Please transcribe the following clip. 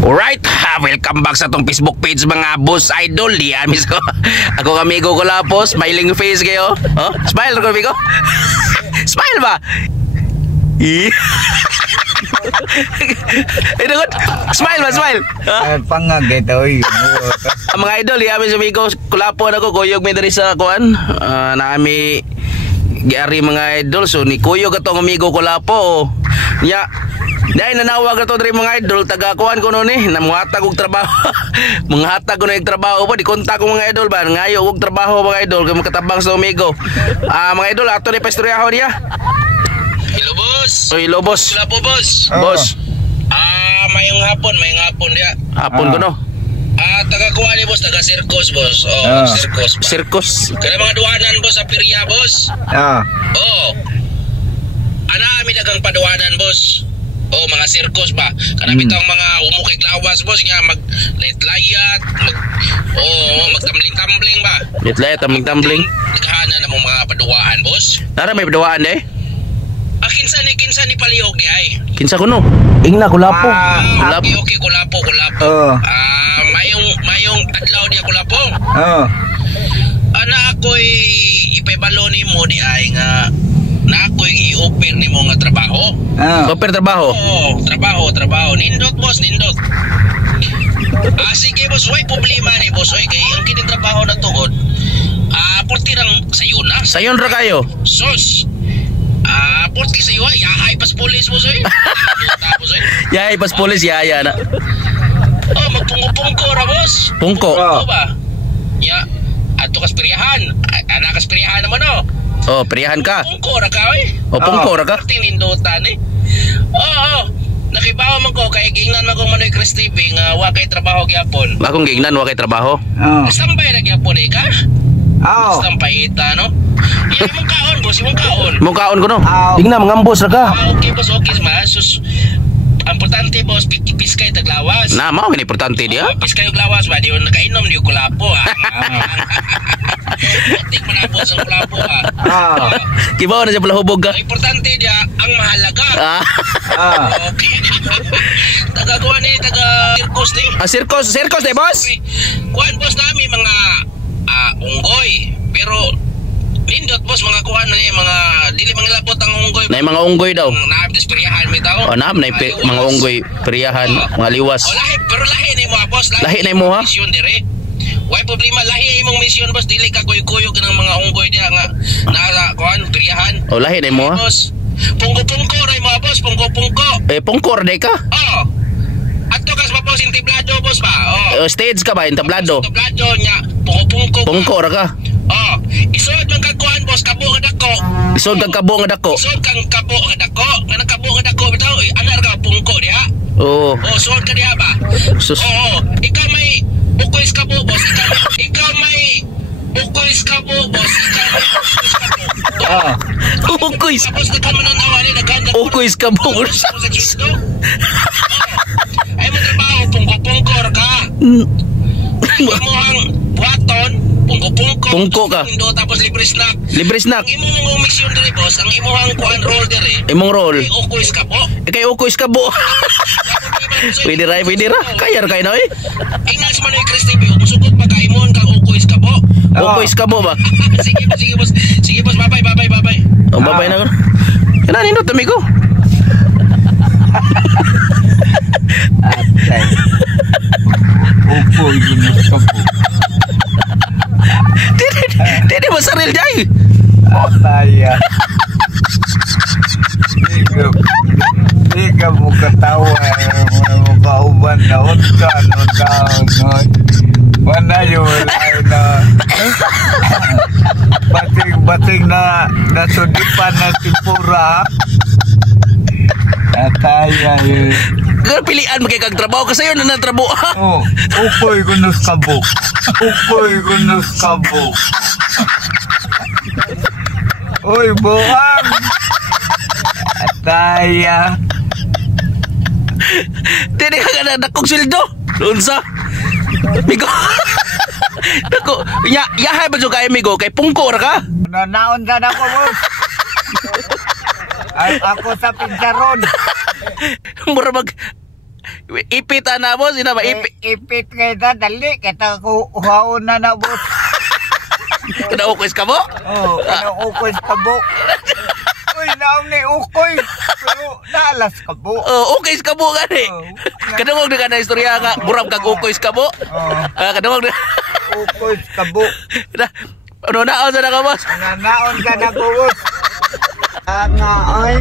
Alright, welcome back sa tong Facebook page mga boss idol. Diyan miss ko. Ako amigo ko lapo, smiling face kayo. Oh, smile ko amigo. Smile ba? Smile ba, smile. Pangagay oy. Mga idol, diyan miss amigo, kulapo na ko kuyog mi diri sa kuan. Naami giari mga idol, so ni kuyog atong amigo kulapo. Nya dahil nanawag na to rin mga idol, tagakuhan ko nun namuhatag og trabaho. Manghatag ko na yung trabaho ba, di kontak ko mga idol ba, ngayo og trabaho mga idol, kaya makatabang sa umigo. Mga idol, ato ni paistoryaho niya. Hello boss. Oh, hello boss. Wala po boss. Boss. Mayong hapon dia. Hapon ko no. Tagakuha ni boss, taga circus boss. Circus ba? Circus. Kaya mga duwanan boss sa Pirya boss. Ami dagang paduwanan boss. Mga circus ba? Kana bitang mga umukig lawas boss nga mag-layat, magtambling-tambling ba? Layat, tambling-tambling. Naghahanan na mong mga paduwaan boss. Nara may paduwaan Kinsa ni palihog di ay. Kinsa ko no? Ingna kulapo. Okay, kulapo. Mayong adlaw dia kulapo. Ana ako'y ipebalo nimo di ay nga na ako'y i-offer nimo nga trabaho. Offer trabaho? Trabaho. Nindot boss, nindot. Sige boss, way problema ni boss. Oy, kay ang kining trabaho na tungod. Porti rang sayon na. Sayon ra kayo? Sus. Porti sayo, yahay pas pulis boss oy. Tapos oy. Yahay pas pulis, yaya na. Magpungko ra boss. Pungko? Ba? Ya, ato kas peryahan. Anak kas peryahan naman Priyahan ka? Pungko ra ka oy. Pungko ra ka? Tinindutan nakibawa man ko kay gingnan man ko Manoy Chris TV nga wa kay trabaho gyapon. Akong gingnan wa kay trabaho. Standby ra gyapon ka? Standby ita no. Imong kaon boss, imong kaon. Mong kaon ko no. Gingnan mangambos ra ka. Okay boss, okay mas. Ang importante boss, piskay taglawas. Na mao ni importante dia. Piskay og lawas ba di nakainom di kulapo. Tik mo na boss ang kulapo Kibaw na siya pala hubog ka. Ang importante dia ang mahalaga. Okay. Taga-kuha ni taga-circus ni. Circus ni boss? Kuhan boss namin mga unggoy. Pero nindot boss mga kuhan na mga dili mga labot ang unggoy. Na mga unggoy daw. Naabis peryahan mi tao. Naam na mga unggoy peryahan, mga liwas. Pero lahi ni mo boss. Lahi na mo ha? Misyon dire. Way problema lahi imong misyon boss, dili ka kuyog ng mga unggoy diha nga nasa kuhan peryahan. Lahi na mo ha? Boss. Pungko ray mo boss, pungko. Pungko ra ka? Ato kas pa boss intiblado boss ba? Stage ka ba intablado? Intiblado nya, pungko. Pungko ra ka? Isod man kagkuhan boss, kabo nga dako. Isod kang kabo nga dako. Isod kang kabo nga dako. Nga kabo nga dako bitaw, ana ra ka pungko diha. Sod ka diha ba? Sus. Ikaw may bukoy kabo boss. Ikaw may bukoy kabo boss. Ukoy. Tapos nagkamanawa ni nagkanda. Ukoy kabo boss. Ay mo trabaho, pungko ka. Imo ang buhaton, pungko ka. Tapos libre snack. Ang imong mission diri boss, ang imong kuan roll diri. Imong roll. Ukoy kabo. Kay ukoy kabo. Pwede ra. Kayar kay na Ingnas man ni Chris TV, musugot pa kay imong kang ukoy kabo. Ukoy kabo ba? Sige boss. Bye. Bye na ko. Kana nindot amigo. Upoy ginos kabo. Dili masaril jay. Ataya. Ika mo katawa mo kauban na utkan. Manayo na bating na nasudipan na tipura. Ataya yun. Kaya pilihan magkikag trabaho kasi yun na trabaho. Ukoy gunos kabo. Uy, buhang. Ataya. Dili ka na nakong sildo. Lunsa. Migo. Dako, yahay ba jud kay amigo kay pungko ra ka? Nanaon ka na ko, boss. Ay, ako sa pinsaron. Mura mag Ipit na boss, ina ba ipit? Ipit kayo na, dali. Kita ko uhaon na boss. Kada ukos ka mo? Oo, ukos ka mo. Uy, naong ni ukoy. Pero naalas ka mo. Oh, ukos ka mo gani. Kadungog na ka na istorya nga, burap kag ukos ka mo. Kadungog na. Ukos ka mo. Ano naon sa na ka boss? Nanaon ka na boss. Nga ay.